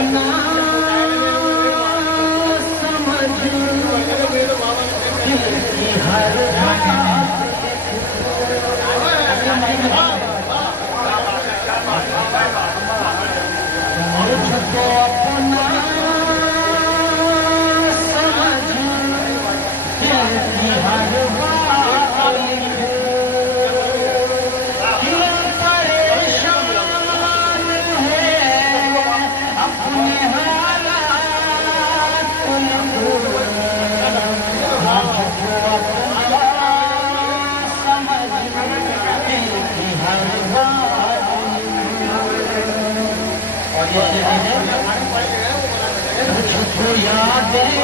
अपना समझ की हर मुझको अपना समझ की हर मुझको यादें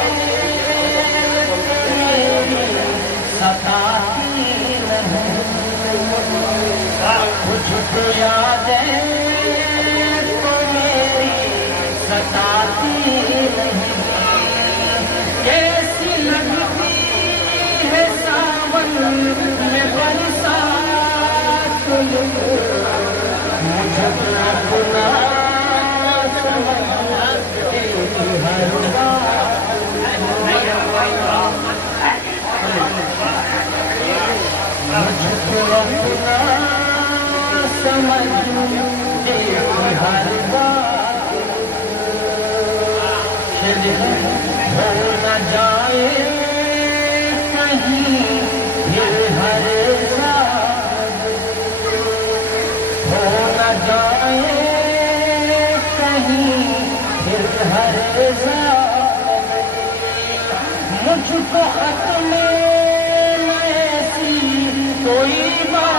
सताती नहीं, मुझको यादें तो मेरी सताती नहीं। कैसी लगती है सावन में बरसात, मुझको अपना मुझको अपना समझ हर बात हो न जाए कहीं फिर हर साथ, हो न जाए कहीं फिर हर साथ। मुझको खत में ऐसी कोई बात